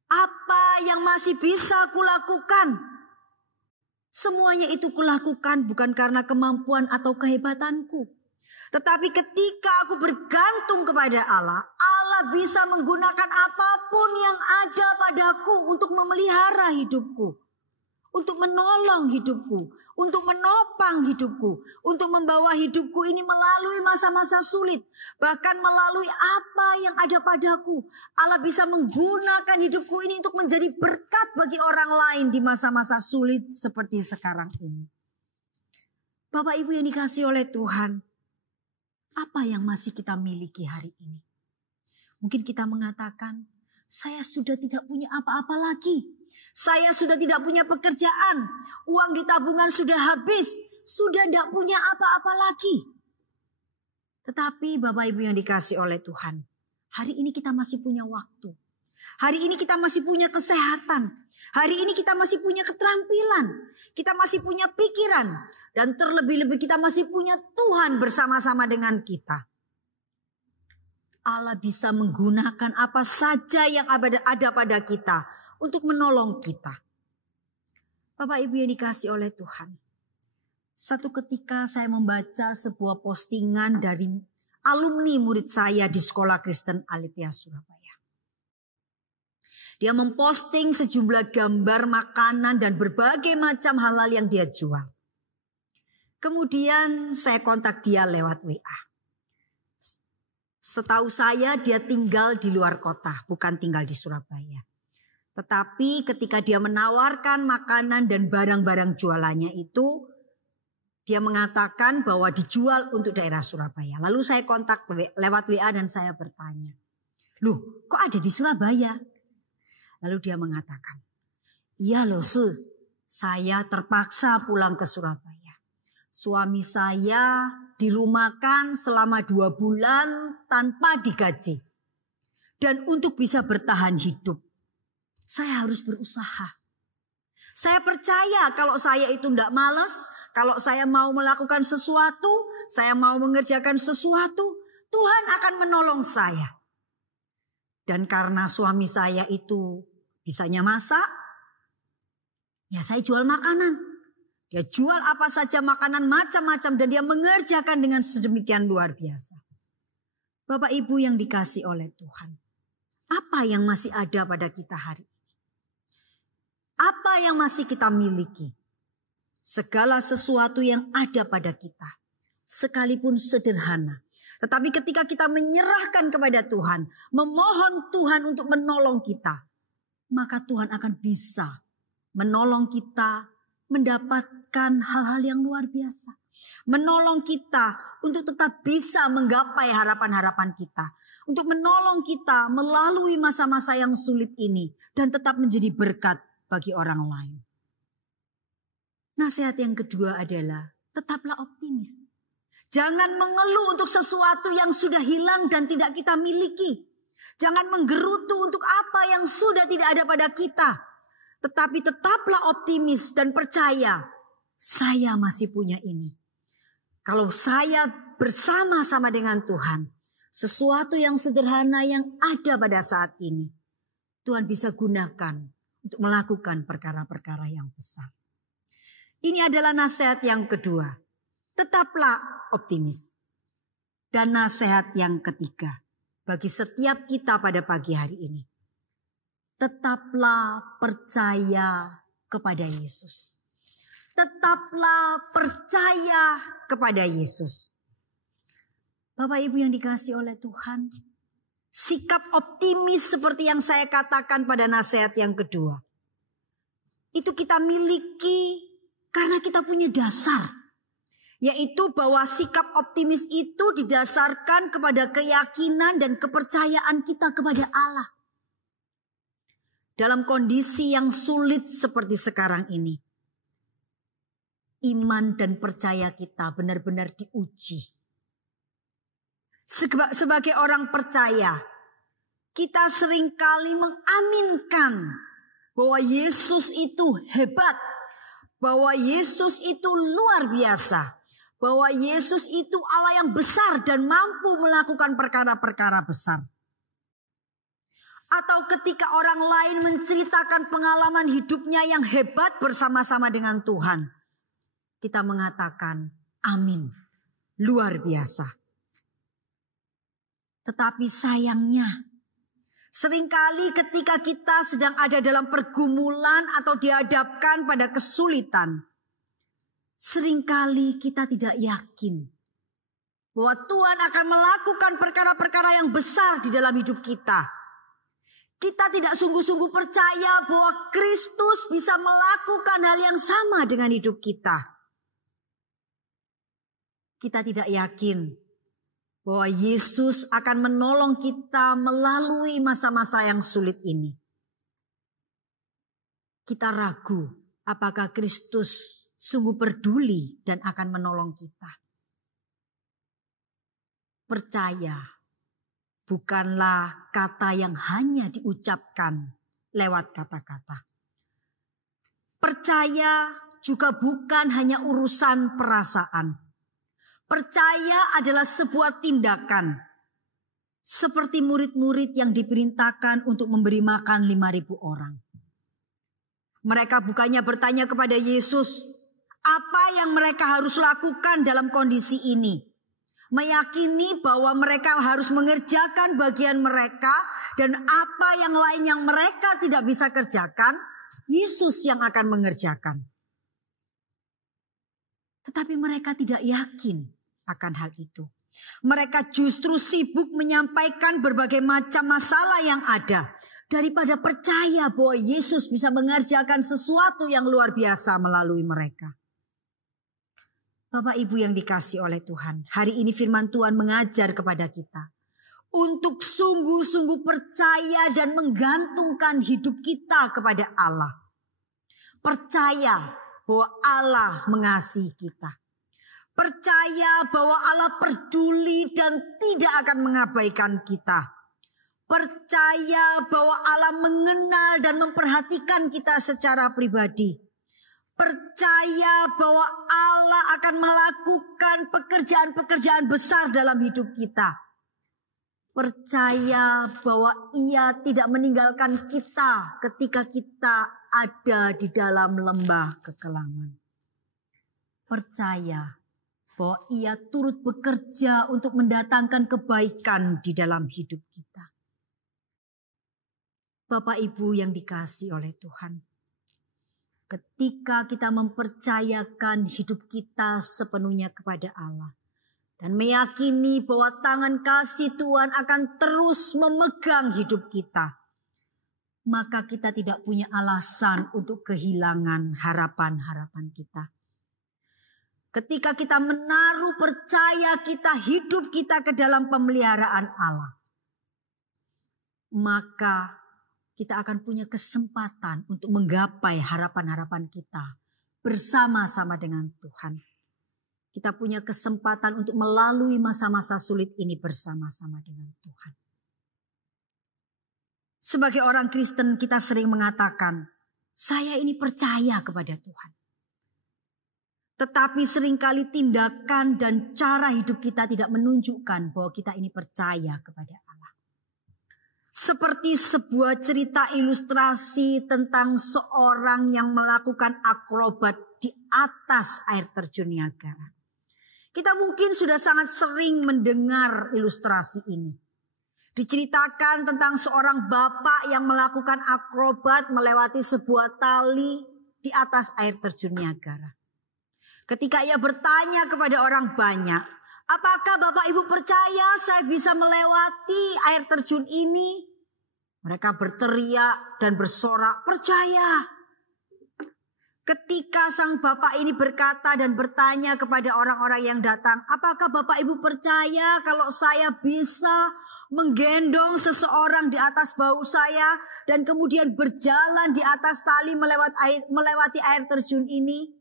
Apa yang masih bisa kulakukan? Semuanya itu kulakukan bukan karena kemampuan atau kehebatanku. Tetapi ketika aku bergantung kepada Allah, Allah bisa menggunakan apapun yang ada padaku untuk memelihara hidupku. Untuk menolong hidupku, untuk menopang hidupku, untuk membawa hidupku ini melalui masa-masa sulit. Bahkan melalui apa yang ada padaku. Allah bisa menggunakan hidupku ini untuk menjadi berkat bagi orang lain di masa-masa sulit seperti sekarang ini. Bapak Ibu yang dikasihi oleh Tuhan, apa yang masih kita miliki hari ini? Mungkin kita mengatakan, saya sudah tidak punya apa-apa lagi. Saya sudah tidak punya pekerjaan. Uang di tabungan sudah habis. Sudah tidak punya apa-apa lagi. Tetapi Bapak Ibu yang dikasihi oleh Tuhan, hari ini kita masih punya waktu. Hari ini kita masih punya kesehatan. Hari ini kita masih punya keterampilan. Kita masih punya pikiran. Dan terlebih-lebih kita masih punya Tuhan bersama-sama dengan kita. Allah bisa menggunakan apa saja yang ada pada kita untuk menolong kita. Bapak Ibu yang dikasihi oleh Tuhan. Satu ketika saya membaca sebuah postingan dari alumni murid saya di Sekolah Kristen Alitia Surabaya. Dia memposting sejumlah gambar makanan dan berbagai macam hal-hal yang dia jual. Kemudian saya kontak dia lewat WA. Setahu saya dia tinggal di luar kota, bukan tinggal di Surabaya. Tetapi ketika dia menawarkan makanan dan barang-barang jualannya itu, dia mengatakan bahwa dijual untuk daerah Surabaya. Lalu saya kontak lewat WA dan saya bertanya, "Loh, kok ada di Surabaya?" Lalu dia mengatakan, "Iya loh, saya terpaksa pulang ke Surabaya. Suami saya dirumahkan selama 2 bulan tanpa digaji. Dan untuk bisa bertahan hidup, saya harus berusaha. Saya percaya kalau saya itu tidak malas, kalau saya mau melakukan sesuatu, saya mau mengerjakan sesuatu, Tuhan akan menolong saya. Dan karena suami saya itu bisanya masak, ya saya jual makanan. Dia jual apa saja makanan macam-macam dan dia mengerjakan dengan sedemikian luar biasa. Bapak Ibu yang dikasih oleh Tuhan, apa yang masih ada pada kita hari ini? Apa yang masih kita miliki? Segala sesuatu yang ada pada kita, sekalipun sederhana. Tetapi ketika kita menyerahkan kepada Tuhan, memohon Tuhan untuk menolong kita, maka Tuhan akan bisa menolong kita mendapatkan hal-hal yang luar biasa. Menolong kita untuk tetap bisa menggapai harapan-harapan kita. Untuk menolong kita melalui masa-masa yang sulit ini dan tetap menjadi berkat bagi orang lain. Nasihat yang kedua adalah tetaplah optimis. Jangan mengeluh untuk sesuatu yang sudah hilang dan tidak kita miliki. Jangan menggerutu untuk apa yang sudah tidak ada pada kita. Tetapi tetaplah optimis dan percaya, saya masih punya ini. Kalau saya bersama-sama dengan Tuhan, sesuatu yang sederhana yang ada pada saat ini, Tuhan bisa gunakan untuk melakukan perkara-perkara yang besar. Ini adalah nasihat yang kedua. Tetaplah optimis. Dan nasihat yang ketiga bagi setiap kita pada pagi hari ini. Tetaplah percaya kepada Yesus. Tetaplah percaya kepada Yesus. Bapak Ibu yang dikasihi oleh Tuhan, sikap optimis seperti yang saya katakan pada nasihat yang kedua, itu kita miliki karena kita punya dasar. Yaitu bahwa sikap optimis itu didasarkan kepada keyakinan dan kepercayaan kita kepada Allah. Dalam kondisi yang sulit seperti sekarang ini, iman dan percaya kita benar-benar diuji. Sebagai orang percaya, kita seringkali mengaminkan bahwa Yesus itu hebat, bahwa Yesus itu luar biasa, bahwa Yesus itu Allah yang besar dan mampu melakukan perkara-perkara besar. Atau ketika orang lain menceritakan pengalaman hidupnya yang hebat bersama-sama dengan Tuhan, kita mengatakan amin, luar biasa. Tetapi sayangnya, seringkali ketika kita sedang ada dalam pergumulan atau dihadapkan pada kesulitan, seringkali kita tidak yakin bahwa Tuhan akan melakukan perkara-perkara yang besar di dalam hidup kita. Kita tidak sungguh-sungguh percaya bahwa Kristus bisa melakukan hal yang sama dengan hidup kita. Kita tidak yakin bahwa Yesus akan menolong kita melalui masa-masa yang sulit ini. Kita ragu apakah Kristus sungguh peduli dan akan menolong kita. Percaya bukanlah kata yang hanya diucapkan lewat kata-kata. Percaya juga bukan hanya urusan perasaan. Percaya adalah sebuah tindakan. Seperti murid-murid yang diperintahkan untuk memberi makan 5.000 orang. Mereka bukannya bertanya kepada Yesus, apa yang mereka harus lakukan dalam kondisi ini. Meyakini bahwa mereka harus mengerjakan bagian mereka dan apa yang lain yang mereka tidak bisa kerjakan, Yesus yang akan mengerjakan. Tetapi mereka tidak yakin akan hal itu. Mereka justru sibuk menyampaikan berbagai macam masalah yang ada daripada percaya bahwa Yesus bisa mengerjakan sesuatu yang luar biasa melalui mereka. Bapak Ibu yang dikasihi oleh Tuhan, hari ini firman Tuhan mengajar kepada kita untuk sungguh-sungguh percaya dan menggantungkan hidup kita kepada Allah. Percaya bahwa Allah mengasihi kita. Percaya bahwa Allah peduli dan tidak akan mengabaikan kita. Percaya bahwa Allah mengenal dan memperhatikan kita secara pribadi. Percaya bahwa Allah akan melakukan pekerjaan-pekerjaan besar dalam hidup kita. Percaya bahwa Ia tidak meninggalkan kita ketika kita ada di dalam lembah kekelaman. Percaya bahwa Ia turut bekerja untuk mendatangkan kebaikan di dalam hidup kita. Bapak Ibu yang dikasihi oleh Tuhan, ketika kita mempercayakan hidup kita sepenuhnya kepada Allah dan meyakini bahwa tangan kasih Tuhan akan terus memegang hidup kita, maka kita tidak punya alasan untuk kehilangan harapan-harapan kita. Ketika kita menaruh percaya kita, hidup kita ke dalam pemeliharaan Allah, maka kita akan punya kesempatan untuk menggapai harapan-harapan kita bersama-sama dengan Tuhan. Kita punya kesempatan untuk melalui masa-masa sulit ini bersama-sama dengan Tuhan. Sebagai orang Kristen kita sering mengatakan, saya ini percaya kepada Tuhan. Tetapi seringkali tindakan dan cara hidup kita tidak menunjukkan bahwa kita ini percaya kepada Allah. Seperti sebuah cerita ilustrasi tentang seorang yang melakukan akrobat di atas air terjun Niagara. Kita mungkin sudah sangat sering mendengar ilustrasi ini. Diceritakan tentang seorang bapak yang melakukan akrobat melewati sebuah tali di atas air terjun Niagara. Ketika ia bertanya kepada orang banyak, apakah Bapak Ibu percaya saya bisa melewati air terjun ini? Mereka berteriak dan bersorak, percaya. Ketika sang bapak ini berkata dan bertanya kepada orang-orang yang datang, apakah Bapak Ibu percaya kalau saya bisa menggendong seseorang di atas bahu saya dan kemudian berjalan di atas tali melewati air terjun ini?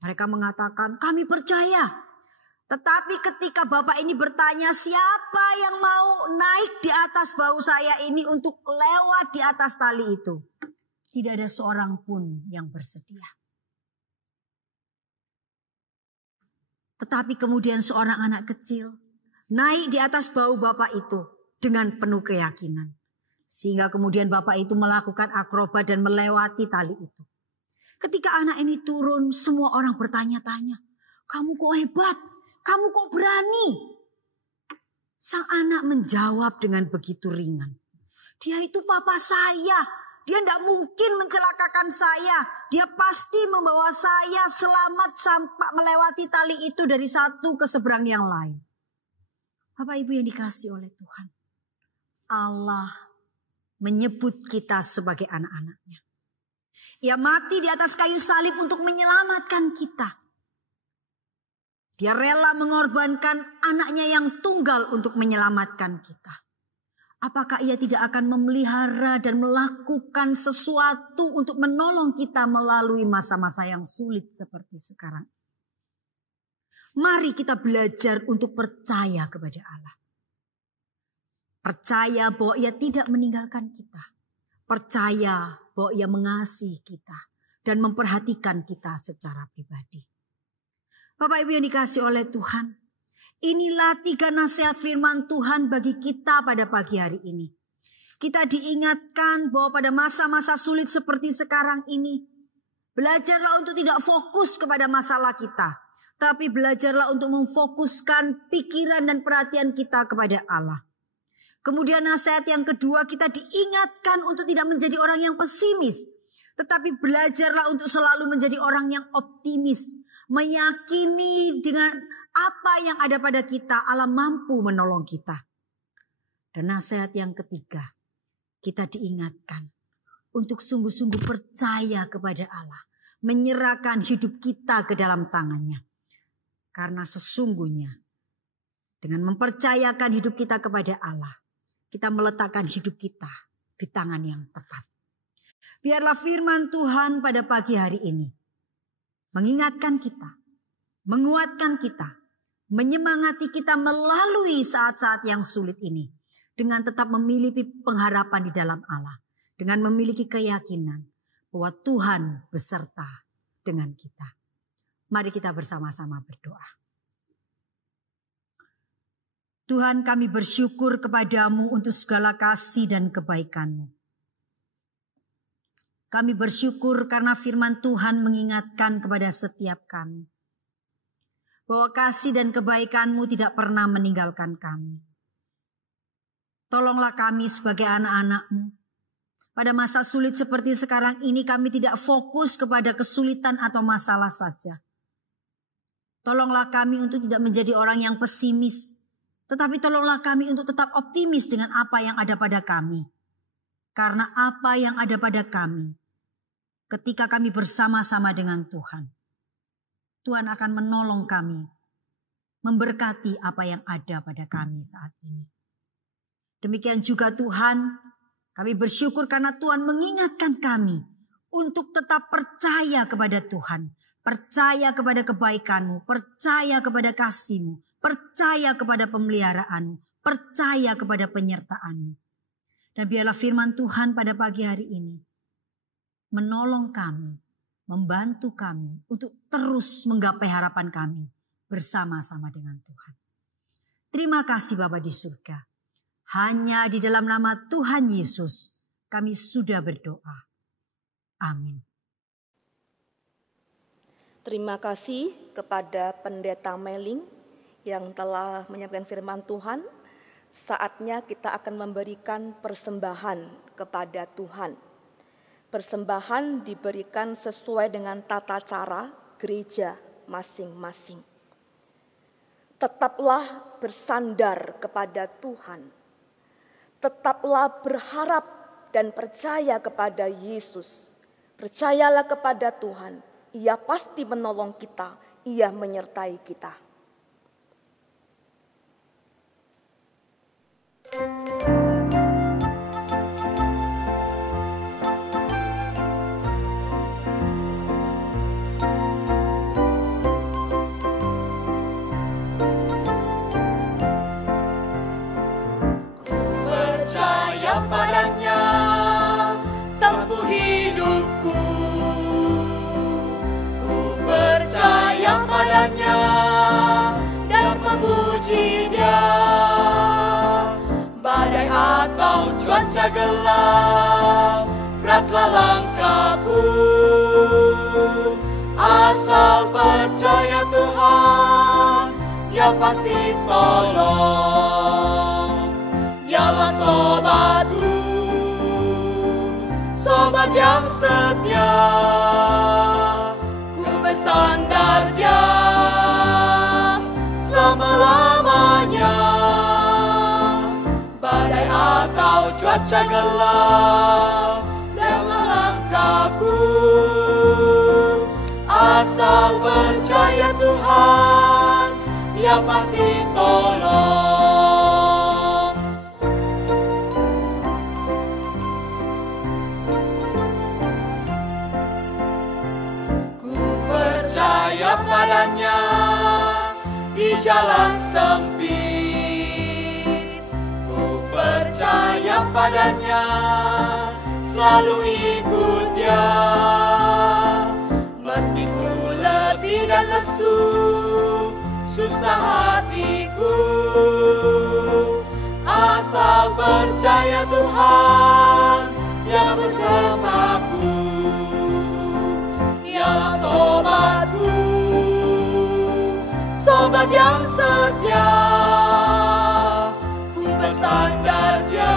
Mereka mengatakan, kami percaya. Tetapi ketika bapak ini bertanya, siapa yang mau naik di atas bahu saya ini untuk lewat di atas tali itu? Tidak ada seorang pun yang bersedia. Tetapi kemudian seorang anak kecil naik di atas bahu bapak itu dengan penuh keyakinan. Sehingga kemudian bapak itu melakukan akrobat dan melewati tali itu. Ketika anak ini turun, semua orang bertanya-tanya, kamu kok hebat? Kamu kok berani? Sang anak menjawab dengan begitu ringan. Dia itu papa saya. Dia tidak mungkin mencelakakan saya. Dia pasti membawa saya selamat sampai melewati tali itu dari satu ke seberang yang lain. Bapak Ibu yang dikasihi oleh Tuhan. Allah menyebut kita sebagai anak-anaknya. Ia mati di atas kayu salib untuk menyelamatkan kita. Dia rela mengorbankan anaknya yang tunggal untuk menyelamatkan kita. Apakah ia tidak akan memelihara dan melakukan sesuatu untuk menolong kita melalui masa-masa yang sulit seperti sekarang? Mari kita belajar untuk percaya kepada Allah. Percaya bahwa ia tidak meninggalkan kita. Percaya bahwa ia mengasihi kita dan memperhatikan kita secara pribadi. Bapak Ibu yang dikasihi oleh Tuhan, inilah 3 nasihat firman Tuhan bagi kita pada pagi hari ini. Kita diingatkan bahwa pada masa-masa sulit seperti sekarang ini, belajarlah untuk tidak fokus kepada masalah kita, tapi belajarlah untuk memfokuskan pikiran dan perhatian kita kepada Allah. Kemudian nasihat yang kedua, kita diingatkan untuk tidak menjadi orang yang pesimis, tetapi belajarlah untuk selalu menjadi orang yang optimis. Meyakini dengan apa yang ada pada kita, Allah mampu menolong kita. Dan nasihat yang ketiga, kita diingatkan untuk sungguh-sungguh percaya kepada Allah. Menyerahkan hidup kita ke dalam tangannya. Karena sesungguhnya dengan mempercayakan hidup kita kepada Allah, kita meletakkan hidup kita di tangan yang tepat. Biarlah firman Tuhan pada pagi hari ini mengingatkan kita, menguatkan kita, menyemangati kita melalui saat-saat yang sulit ini. dengan tetap memiliki pengharapan di dalam Allah, dengan memiliki keyakinan bahwa Tuhan beserta dengan kita. Mari kita bersama-sama berdoa. Tuhan, kami bersyukur kepadamu untuk segala kasih dan kebaikan-Mu. Kami bersyukur karena firman Tuhan mengingatkan kepada setiap kami bahwa kasih dan kebaikan-Mu tidak pernah meninggalkan kami. Tolonglah kami sebagai anak-anak-Mu. Pada masa sulit seperti sekarang ini kami tidak fokus kepada kesulitan atau masalah saja. Tolonglah kami untuk tidak menjadi orang yang pesimis. Tetapi tolonglah kami untuk tetap optimis dengan apa yang ada pada kami. Karena apa yang ada pada kami, ketika kami bersama-sama dengan Tuhan, Tuhan akan menolong kami, memberkati apa yang ada pada kami saat ini. Demikian juga Tuhan, kami bersyukur karena Tuhan mengingatkan kami untuk tetap percaya kepada Tuhan, percaya kepada kebaikan-Mu, percaya kepada kasih-Mu, percaya kepada pemeliharaan, percaya kepada penyertaan-Mu. Dan biarlah firman Tuhan pada pagi hari ini menolong kami, membantu kami untuk terus menggapai harapan kami bersama-sama dengan Tuhan. Terima kasih Bapa di surga. Hanya di dalam nama Tuhan Yesus kami sudah berdoa. Amin. Terima kasih kepada Pendeta Meling yang telah menyampaikan firman Tuhan. Saatnya kita akan memberikan persembahan kepada Tuhan. Persembahan diberikan sesuai dengan tata cara gereja masing-masing. Tetaplah bersandar kepada Tuhan. Tetaplah berharap dan percaya kepada Yesus. Percayalah kepada Tuhan. Ia pasti menolong kita. Ia menyertai kita. Padanya tempuh hidupku, ku percaya padanya dan memuji Dia. Badai atau cuaca gelap, beratlah langkahku, asal percaya Tuhan, Ia pasti tolong. Yalah sobatku, sobat yang setia, ku bersandar Dia selama-lamanya. Badai atau cuaca gelap, beratlah langkahku, asal percaya Tuhan, Ia pasti tolong. Padanya di jalan sempit, ku percaya padanya, selalu ikut Dia. Meski ku letih dan lesu, susah hatiku, asal percaya Tuhan yang bersamaku. Yalah sobatku, sobat yang setia, ku bersandar Dia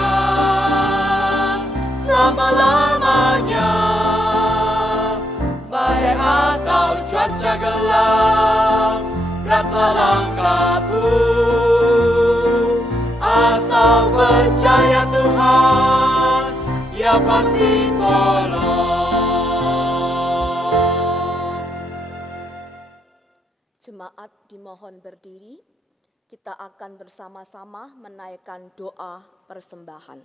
selama-lamanya. Badai atau cuaca gelap, beratlah langkahku, asal percaya Tuhan, Ia pasti tolong. Jemaat dimohon berdiri, kita akan bersama-sama menaikkan doa persembahan.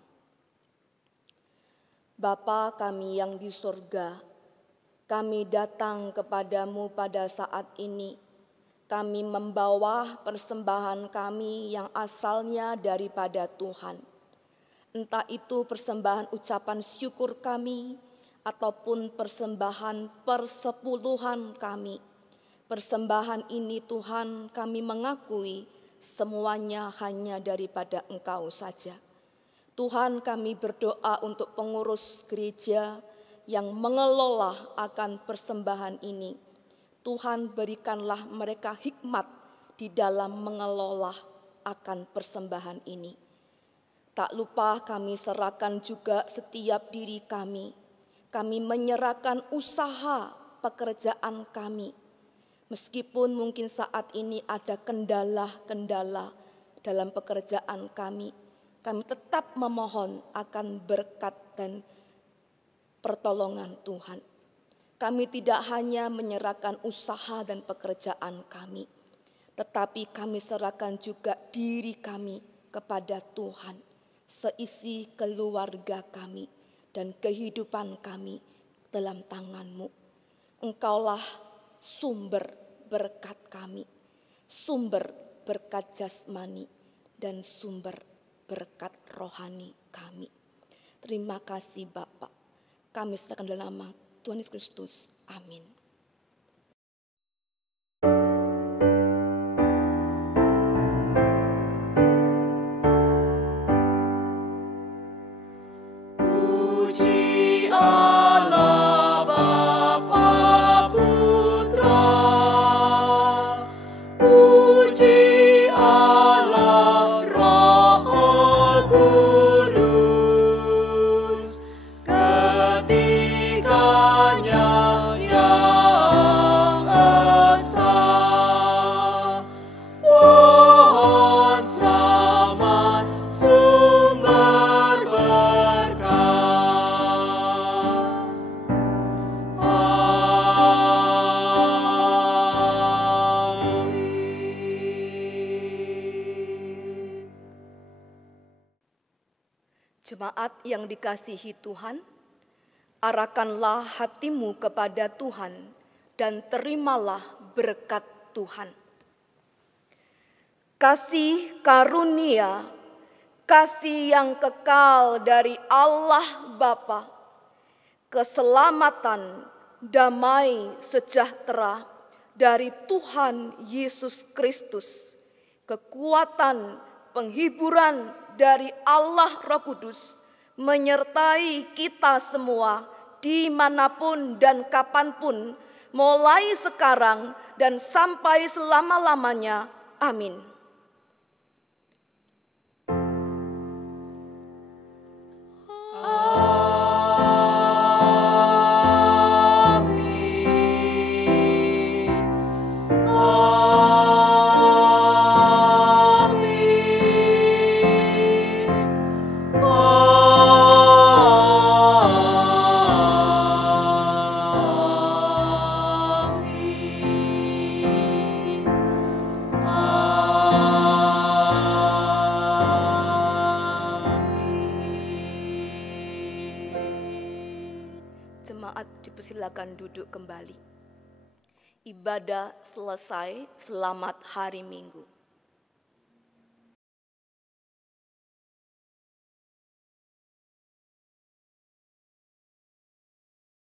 Bapa kami yang di surga, kami datang kepadamu pada saat ini. Kami membawa persembahan kami yang asalnya daripada Tuhan. Entah itu persembahan ucapan syukur kami, ataupun persembahan persepuluhan kami. Persembahan ini Tuhan, kami mengakui semuanya hanya daripada Engkau saja. Tuhan, kami berdoa untuk pengurus gereja yang mengelola akan persembahan ini. Tuhan, berikanlah mereka hikmat di dalam mengelola akan persembahan ini. Tak lupa kami serahkan juga setiap diri kami. Kami menyerahkan usaha pekerjaan kami. Meskipun mungkin saat ini ada kendala-kendala dalam pekerjaan kami tetap memohon akan berkat dan pertolongan Tuhan. Kami tidak hanya menyerahkan usaha dan pekerjaan kami, tetapi kami serahkan juga diri kami kepada Tuhan, seisi keluarga kami dan kehidupan kami dalam tangan-Mu. Engkaulah sumber berkat kami, sumber berkat jasmani, dan sumber berkat rohani kami. Terima kasih Bapa. Kami serahkan dalam nama Tuhan Yesus Kristus. Amin. Jemaat yang dikasihi Tuhan, arahkanlah hatimu kepada Tuhan dan terimalah berkat Tuhan. Kasih karunia, kasih yang kekal dari Allah Bapa, keselamatan, damai sejahtera dari Tuhan Yesus Kristus, kekuatan, penghiburan dari Allah Roh Kudus menyertai kita semua dimanapun dan kapanpun, mulai sekarang dan sampai selama-lamanya. Amin. Jemaat dipersilakan duduk kembali. Ibadah selesai, selamat hari Minggu.